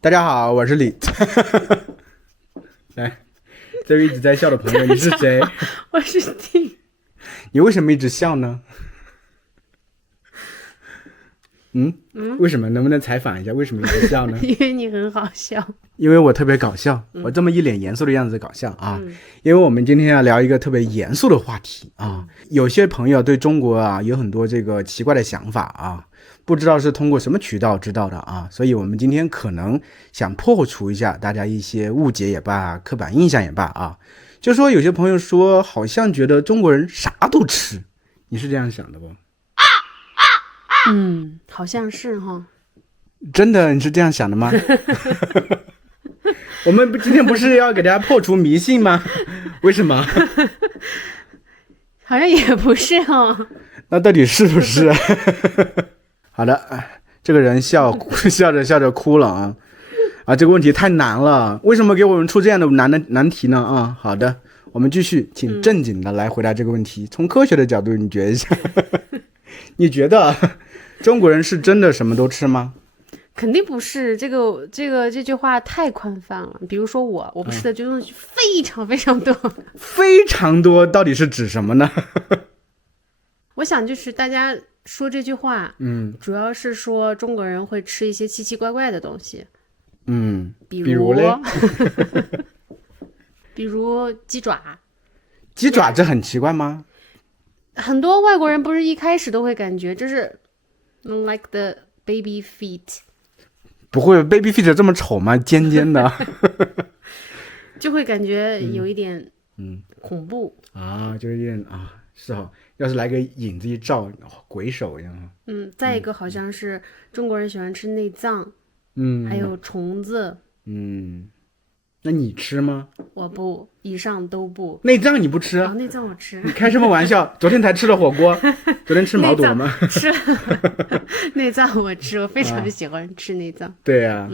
大家好，我是李。来，这位一直在笑的朋友，你是谁？我是丁。你为什么一直笑呢？为什么？能不能采访一下为什么一直笑呢？因为你很好笑。因为我特别搞笑，我这么一脸严肃的样子搞笑啊。因为我们今天要聊一个特别严肃的话题啊。有些朋友对中国啊有很多这个奇怪的想法啊，不知道是通过什么渠道知道的啊，所以我们今天可能想破除一下大家一些误解也罢，刻板印象也罢啊。就说有些朋友说好像觉得中国人啥都吃，你是这样想的不？好像是哈。真的你是这样想的吗？我们今天不是要给大家破除迷信吗？为什么？好像也不是哈。那到底是不是？好的，这个人笑着哭了啊！这个问题太难了，为什么给我们出这样的难题呢？啊，好的，我们继续，请正经的来回答这个问题。从科学的角度，你觉得一下，你觉得中国人是真的什么都吃吗？肯定不是，这句话太宽泛了。比如说我不吃的东西非常非常多。非常多，到底是指什么呢？我想就是大家说这句话，主要是说中国人会吃一些奇奇怪怪的东西，比如嘞，比如鸡爪。鸡爪这很奇怪吗？很多外国人不是一开始都会感觉这是 like the baby feet。不会 baby feet 这么丑吗？尖尖的。就会感觉有一点恐怖啊，就有点啊，是哈。要是来个影子一照，鬼手一样。再一个好像是中国人喜欢吃内脏，还有虫子。那你吃吗？我不，以上都不。内脏你不吃？内脏我吃。你开什么玩笑？昨天才吃了火锅，昨天吃毛肚了吗？吃了。内脏我吃，我非常喜欢吃内脏。对啊，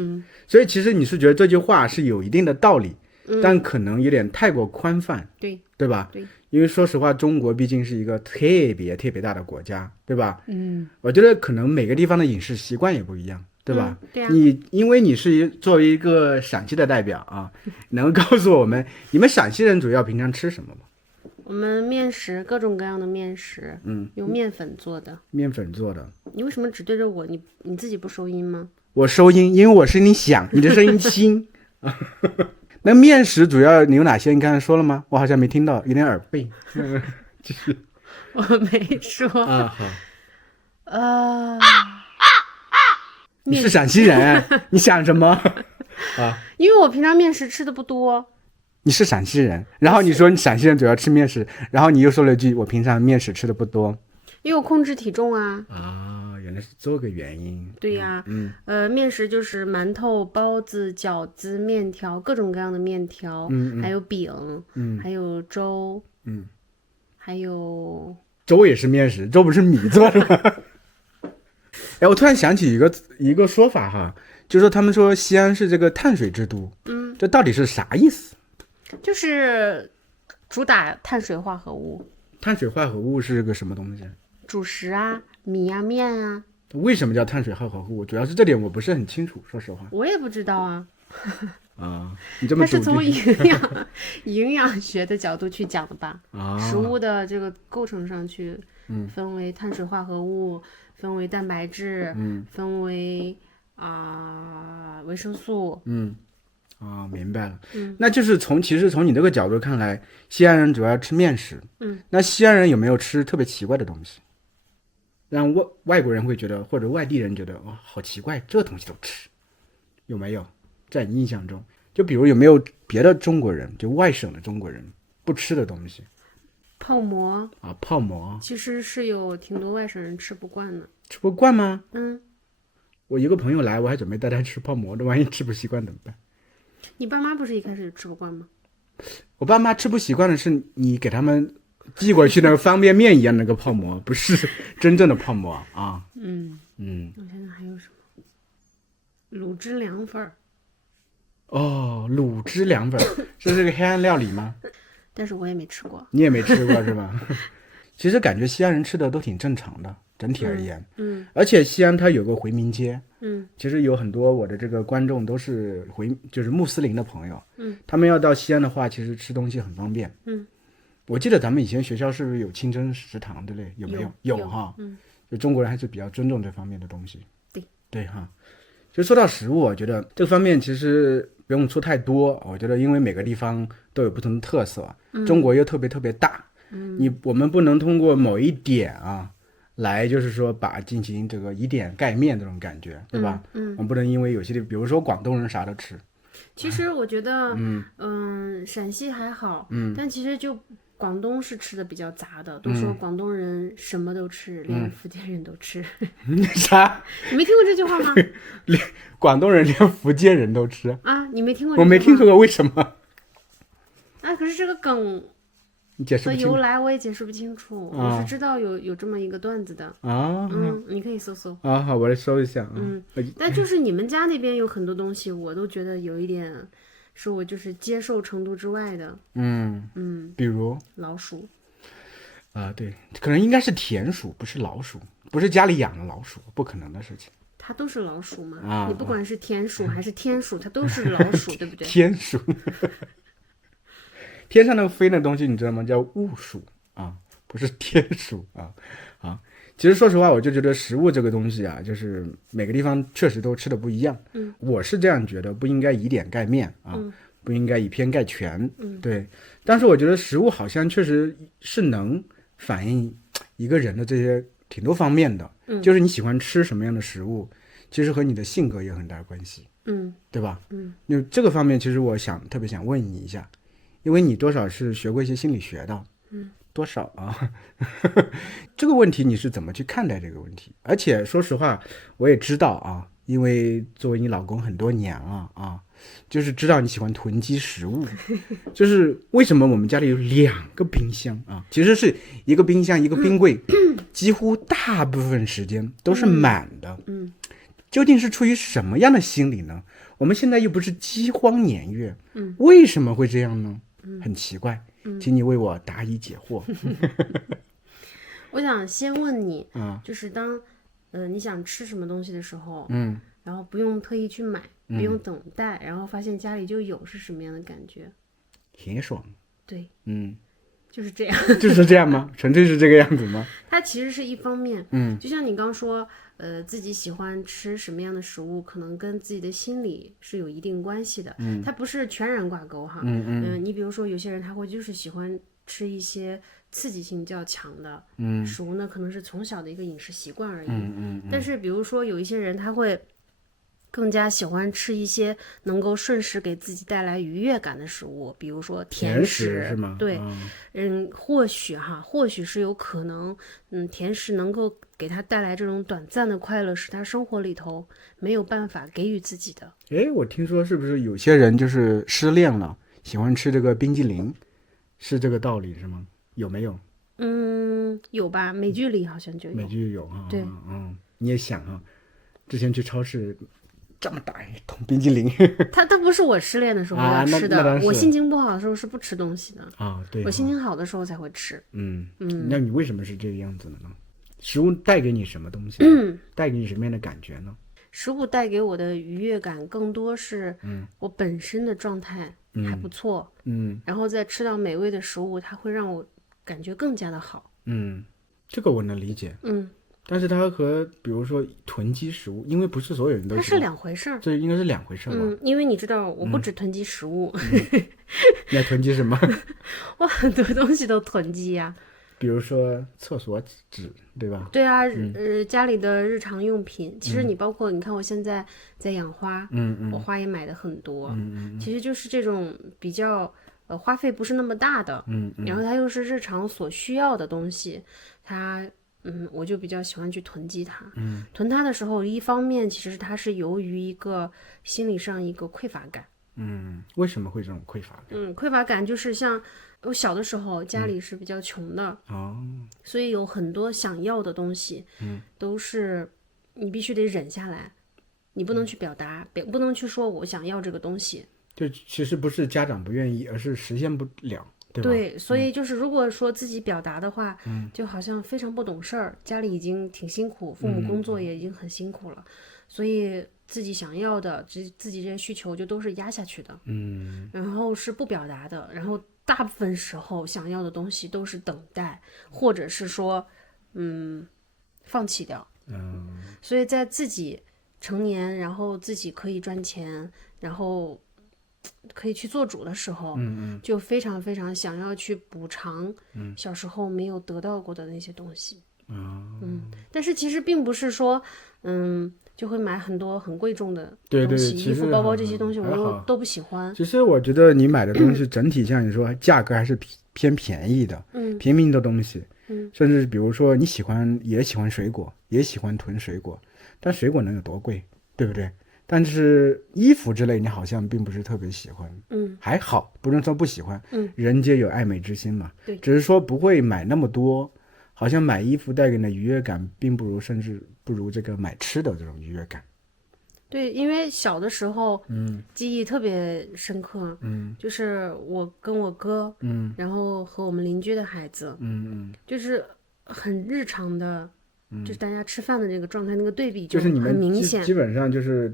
所以其实你是觉得这句话是有一定的道理，但可能有点太过宽泛，对吧？对，因为说实话，中国毕竟是一个特别特别大的国家，对吧？我觉得可能每个地方的饮食习惯也不一样。对吧？对啊。因为你是作为一个陕西的代表啊，能告诉我们你们陕西人主要平常吃什么吗？我们面食，各种各样的面食，用面粉做的。面粉做的。你为什么只对着我？你自己不收音吗？我收音，因为我声音响，你的声音轻。那面食主要你有哪些？你刚才说了吗？我好像没听到，有点耳背。我没说啊。好。你是陕西人，你想什么啊？因为我平常面食吃的不多。你是陕西人，然后你说你陕西人主要吃面食，然后你又说了一句我平常面食吃的不多。因为我控制体重啊。原来是这个原因。对呀。面食就是馒头、包子、饺子、面条，各种各样的面条，还有饼，还有粥，还有粥也是面食，粥不是米做的吗？哎，我突然想起一个说法哈，就是说他们说西安是这个碳水之都，这到底是啥意思？就是主打碳水化合物。碳水化合物是个什么东西？主食啊，米啊，面啊。为什么叫碳水化合物？主要是这点我不是很清楚，说实话。我也不知道啊。你这么它是从营养学的角度去讲的吧？食物的这个构成上去分为碳水化合物，分为蛋白质，分为维生素。明白了。那就是其实从你这个角度看来，西安人主要吃面食。那西安人有没有吃特别奇怪的东西，让外国人会觉得，或者外地人觉得好奇怪，这东西都吃，有没有？在你印象中，就比如有没有别的中国人，就外省的中国人不吃的东西？泡馍泡馍其实是有挺多外省人吃不惯的。吃不惯吗？我一个朋友来，我还准备带他吃泡馍的，万一吃不习惯怎么办？你爸妈不是一开始吃不惯吗？我爸妈吃不习惯的是你给他们寄过去那个方便面一样那个泡馍，不是真正的泡馍啊。我想想还有什么？卤汁凉粉。卤汁凉粉，这是个黑暗料理吗？但是我也没吃过。你也没吃过是吧？其实感觉西安人吃的都挺正常的，整体而言。而且西安它有个回民街。其实有很多我的这个观众都是就是穆斯林的朋友。他们要到西安的话，其实吃东西很方便。我记得咱们以前学校是不是有清真食堂之类？有没有？有哈。就中国人还是比较尊重这方面的东西。对哈。就说到食物，我觉得这方面其实不用说太多。我觉得因为每个地方都有不同的特色，中国又特别特别大，我们不能通过某一点啊来就是说进行这个以点盖面这种感觉，对吧？我们不能因为有些比如说广东人啥都吃。其实我觉得，陕西还好，但其实就广东是吃的比较杂的，都说广东人什么都吃，连福建人都吃。啥？你没听过这句话吗？广东人连福建人都吃啊？你没听过这句话？我没听说过，为什么？啊，可是这个梗的由来我也解释不清楚，我是知道有这么一个段子的啊。你可以搜搜啊。好，我来搜一下。但就是你们家那边有很多东西，我都觉得有一点是我就是接受程度之外的。比如老鼠对，可能应该是田鼠，不是老鼠，不是家里养的老鼠，不可能的事情。它都是老鼠嘛？你不管是田鼠还是天鼠，它都是老鼠，对不对？天鼠。天上那个飞的东西你知道吗？叫雾鼠啊，不是天鼠啊。其实说实话，我就觉得食物这个东西啊，就是每个地方确实都吃的不一样。我是这样觉得，不应该以点盖面啊，不应该以偏概全。对。但是我觉得食物好像确实是能反映一个人的这些挺多方面的。就是你喜欢吃什么样的食物，其实和你的性格也有很大关系。对吧？就这个方面，其实我特别想问你一下。因为你多少是学过一些心理学的，多少啊？这个问题你是怎么去看待这个问题？而且说实话，我也知道啊，因为作为你老公很多年了啊，就是知道你喜欢囤积食物。就是为什么我们家里有2个冰箱啊？其实是一个冰箱一个冰柜，几乎大部分时间都是满的。究竟是出于什么样的心理呢？我们现在又不是饥荒年月，为什么会这样呢？很奇怪，请你为我答疑解惑。我想先问你，就是当你想吃什么东西的时候，然后不用特意去买，不用等待，然后发现家里就有，是什么样的感觉？很爽。对，就是这样。就是这样吗？纯粹是这个样子吗？它其实是一方面，就像你刚说，自己喜欢吃什么样的食物，可能跟自己的心理是有一定关系的，它不是全然挂钩哈。你比如说有些人他会就是喜欢吃一些刺激性较强的食物呢，可能是从小的一个饮食习惯而已。但是比如说有一些人他会更加喜欢吃一些能够瞬时给自己带来愉悦感的食物，比如说甜食，是吗？对，或许是有可能，甜食能够给他带来这种短暂的快乐，是他生活里头没有办法给予自己的。我听说是不是有些人就是失恋了，喜欢吃这个冰激凌，是这个道理是吗？有没有？有吧，美剧里好像就有。美剧有啊。对，你也想啊，之前去超市。这么大一桶冰激凌，它不是我失恋的时候要吃的，我心情不好的时候是不吃东西的啊。对，我心情好的时候才会吃。那你为什么是这个样子的呢？食物带给你什么东西？带给你什么样的感觉呢？食物带给我的愉悦感更多是，我本身的状态还不错，然后再吃到美味的食物，它会让我感觉更加的好。这个我能理解。但是它和比如说囤积食物，因为不是所有人都，它是两回事儿。这应该是两回事儿吧？因为你知道，我不只囤积食物，你还囤积什么？我很多东西都囤积呀。比如说厕所纸，对吧？对啊，家里的日常用品，其实你包括你看，我现在在养花，我花也买的很多，其实就是这种比较花费不是那么大的，然后它又是日常所需要的东西，它。我就比较喜欢去囤积它。囤它的时候，一方面其实它是由于一个心理上一个匮乏感。为什么会这种匮乏感？匮乏感就是像我小的时候家里是比较穷的，所以有很多想要的东西，都是你必须得忍下来，你不能去表达，不能去说我想要这个东西。就其实不是家长不愿意，而是实现不了。对吧？对，所以就是如果说自己表达的话，就好像非常不懂事儿，家里已经挺辛苦，父母工作也已经很辛苦了，所以自己想要的，自己这些需求就都是压下去的，然后是不表达的，然后大部分时候想要的东西都是等待，或者是说，放弃掉，所以在自己成年，然后自己可以赚钱，然后可以去做主的时候，就非常非常想要去补偿小时候没有得到过的那些东西，但是其实并不是说，就会买很多很贵重的东西，衣服、包包这些东西我都不喜欢。其实我觉得你买的东西整体像你说，价格还是偏便宜的，平民的东西，甚至比如说你也喜欢水果，也喜欢囤水果，但水果能有多贵，对不对？但是衣服之类你好像并不是特别喜欢，还好，不能说不喜欢，人皆有爱美之心嘛，对，只是说不会买那么多，好像买衣服带给你的愉悦感并不如，甚至不如这个买吃的这种愉悦感。对，因为小的时候，记忆特别深刻，就是我跟我哥，然后和我们邻居的孩子，就是很日常的，就是大家吃饭的这个状态，那个对比就是你们很明显，基本上就是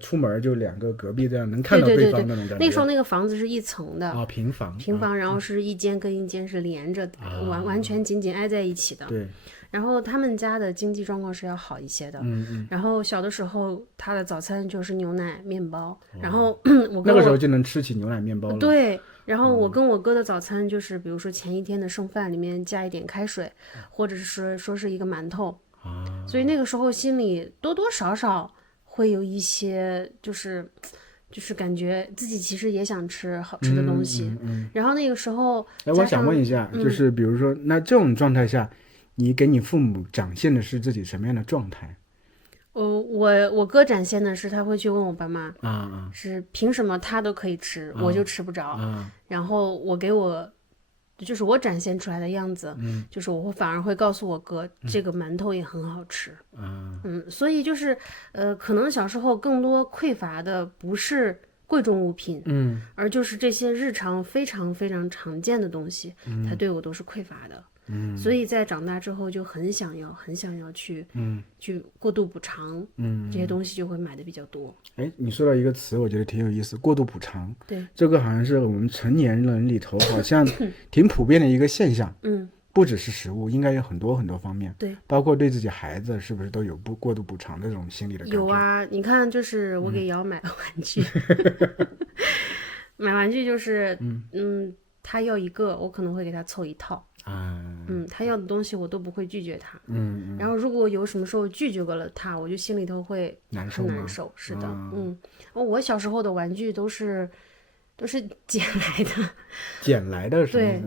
出门就两个隔壁这样能看到对方那种感觉。那时候那个房子是一层的，平房，然后是一间跟一间是连着的，完全紧紧挨在一起的。对。然后他们家的经济状况是要好一些的，然后小的时候他的早餐就是牛奶面包，然后那个时候就能吃起牛奶面包了。对，然后我跟我哥的早餐就是比如说前一天的剩饭里面加一点开水，或者是说是一个馒头，所以那个时候心里多多少少会有一些就是感觉自己其实也想吃好吃的东西，然后那个时候我想问一下，就是比如说那这种状态下，你给你父母展现的是自己什么样的状态？我哥展现的是他会去问我爸妈，是凭什么他都可以吃，我就吃不着，然后就是我展现出来的样子，就是我反而会告诉我哥，这个馒头也很好吃，所以就是可能小时候更多匮乏的不是贵重物品，而就是这些日常非常非常常见的东西，它对我都是匮乏的。所以在长大之后就很想要去过度补偿，这些东西就会买的比较多。你说到一个词，我觉得挺有意思，过度补偿。对，这个好像是我们成年人里头好像挺普遍的一个现象。不只是食物，应该有很多很多方面。对，包括对自己孩子是不是都有过度补偿的这种心理的感觉？有啊，你看，就是我给瑶买的玩具，买玩具就是他要一个，我可能会给他凑一套。他要的东西我都不会拒绝他。然后如果有什么时候拒绝过了他，我就心里头会很难受。是的，我小时候的玩具都是捡来的。捡来的是对，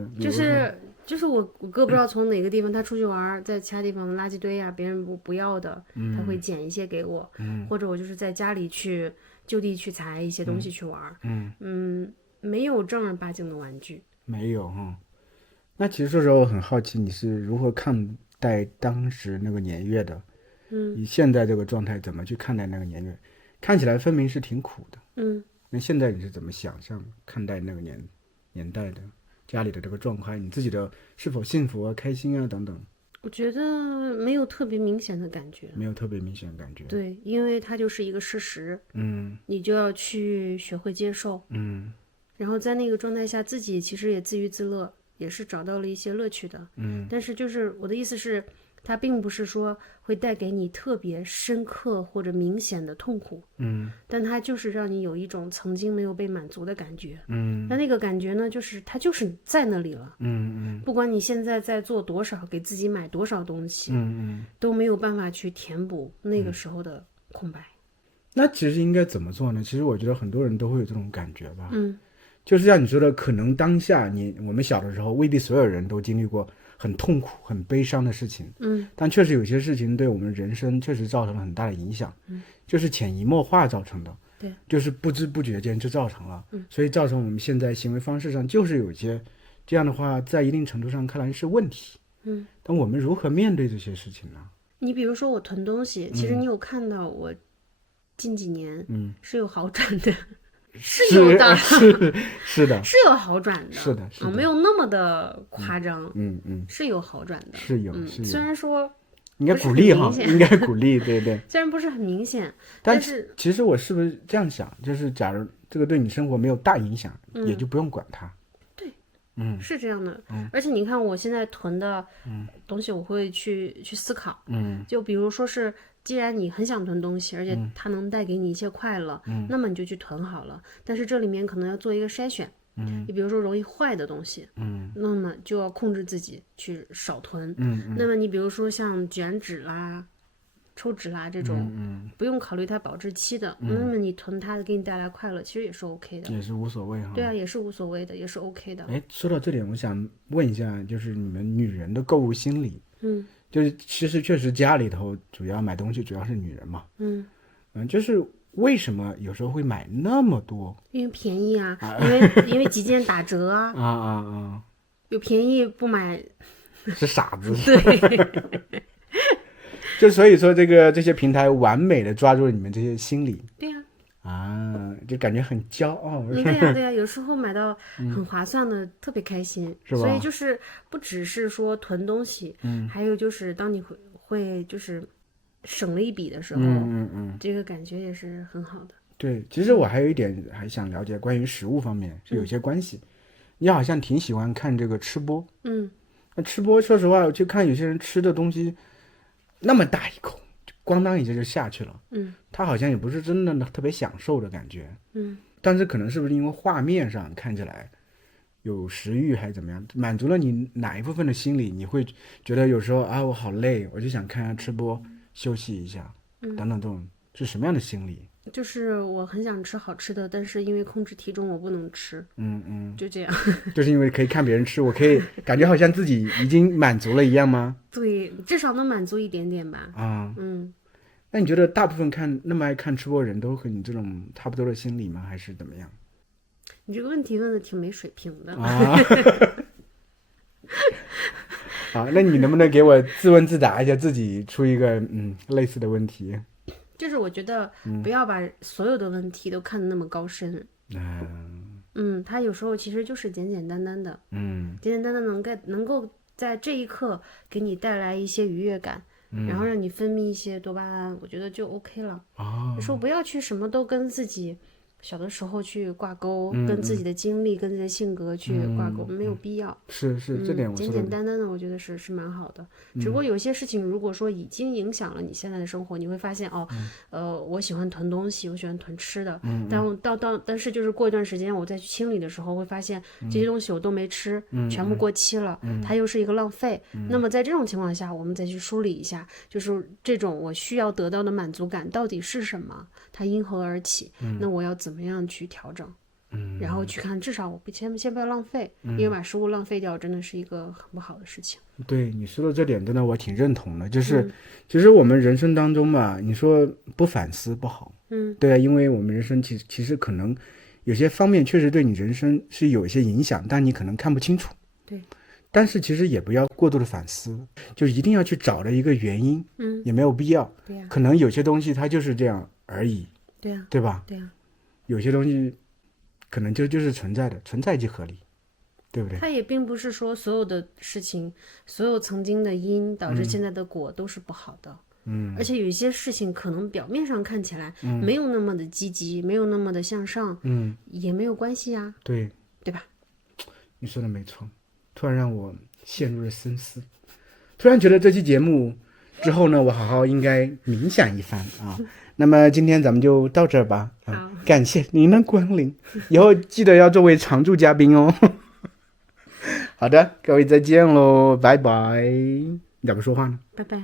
就是我哥不知道从哪个地方他出去玩，在其他地方垃圾堆啊，别人不要的，他会捡一些给我，或者我就是在家里去就地取材一些东西去玩。没有正儿八经的玩具。没有哈。那其实说实话，我很好奇你是如何看待当时那个年月的，以现在这个状态怎么去看待那个年月？看起来分明是挺苦的，那现在你是怎么想象看待那个年代的家里的这个状况？你自己的是否幸福啊、开心啊等等？我觉得没有特别明显的感觉，没有特别明显的感觉。对，因为它就是一个事实，你就要去学会接受，然后在那个状态下，自己其实也自娱自乐。也是找到了一些乐趣的，但是就是我的意思是，它并不是说会带给你特别深刻或者明显的痛苦，但它就是让你有一种曾经没有被满足的感觉，那个感觉呢，就是它就是在那里了，不管你现在在做多少，给自己买多少东西，都没有办法去填补那个时候的空白。那其实应该怎么做呢？其实我觉得很多人都会有这种感觉吧，就是像你说的，可能当下我们小的时候未必所有人都经历过很痛苦很悲伤的事情，但确实有些事情对我们人生确实造成了很大的影响，就是潜移默化造成的，对，就是不知不觉间就造成了，所以造成我们现在行为方式上就是有些这样的话，在一定程度上看来是问题，但我们如何面对这些事情呢？你比如说我囤东西，其实你有看到我近几年是有好转的。是有的，是的，是有好转的，是的，没有那么的夸张，是有好转的，是有，虽然说应该鼓励哈，应该鼓励，对对。虽然不是很明显，但是其实我是不是这样想，就是假如这个对你生活没有大影响，也就不用管它。对，是这样的。而且你看我现在囤的东西，我会去思考，就比如说是。既然你很想囤东西，而且它能带给你一些快乐，那么你就去囤好了。但是这里面可能要做一个筛选，你比如说容易坏的东西，那么就要控制自己去少囤。那么你比如说像卷纸啦、抽纸啦这种，不用考虑它保质期的，那么你囤它给你带来快乐，其实也是 OK 的，也是无所谓哈。对啊，也是无所谓的，也是 OK 的。哎，说到这点，我想问一下，就是你们女人的购物心理，就是其实确实家里头主要买东西主要是女人嘛，就是为什么有时候会买那么多？因为便宜啊，因为几件打折啊，有便宜不买是傻子。对，就所以说这些平台完美的抓住了你们这些心理。对呀。就感觉很骄傲。对呀，有时候买到很划算的，特别开心，是吧？所以就是不只是说囤东西，还有就是当你会就是省了一笔的时候，这个感觉也是很好的。对，其实我还有一点还想了解，关于食物方面是有些关系。你好像挺喜欢看这个吃播，那吃播说实话，我就看有些人吃的东西那么大一口。咣当一下就下去了，他好像也不是真的特别享受的感觉，但是可能是不是因为画面上看起来有食欲还是怎么样，满足了你哪一部分的心理，你会觉得有时候我好累，我就想看下吃播休息一下，等等这种是什么样的心理？就是我很想吃好吃的，但是因为控制体重我不能吃，就这样。就是因为可以看别人吃，我可以感觉好像自己已经满足了一样吗？对，至少能满足一点点吧。那你觉得大部分那么爱看吃播的人都和你这种差不多的心理吗？还是怎么样？你这个问题问的挺没水平的。好，那你能不能给我自问自答一下，自己出一个类似的问题？就是我觉得不要把所有的问题都看得那么高深。它有时候其实就是简简单单的，简简单单能够在这一刻给你带来一些愉悦感。然后让你分泌一些多巴胺，我觉得就 OK 了。有时候不要去什么都跟自己小的时候去挂钩，跟自己的经历、跟自己的性格去挂钩，没有必要。是，这点我简简单单的，我觉得是蛮好的。只不过有些事情，如果说已经影响了你现在的生活，你会发现我喜欢囤东西，我喜欢囤吃的，但是就是过一段时间我再去清理的时候，会发现这些东西我都没吃，全部过期了，它又是一个浪费。那么在这种情况下，我们再去梳理一下，就是这种我需要得到的满足感到底是什么，它因何而起，那我要怎么样去调整，然后去看，至少我先不要浪费，因为把食物浪费掉真的是一个很不好的事情。对，你说的这点真的我挺认同的，就是其实我们人生当中嘛，你说不反思不好，对啊，因为我们人生其实可能有些方面确实对你人生是有一些影响，但你可能看不清楚，对，但是其实也不要过度的反思，就一定要去找的一个原因，也没有必要，对呀，可能有些东西它就是这样而已，对呀，对吧？对呀，有些东西可能就是存在的，存在即合理，对不对？它也并不是说所有的事情，所有曾经的因导致现在的果都是不好的，而且有一些事情可能表面上看起来没有那么的积极，没有那么的向上，也没有关系啊，对吧？你说的没错，突然让我陷入了深思，突然觉得这期节目之后呢，我好好应该冥想一番啊。那么今天咱们就到这儿吧，感谢您的光临，以后记得要作为常驻嘉宾哦。好的，各位再见喽，拜拜。你咋不说话呢？拜拜。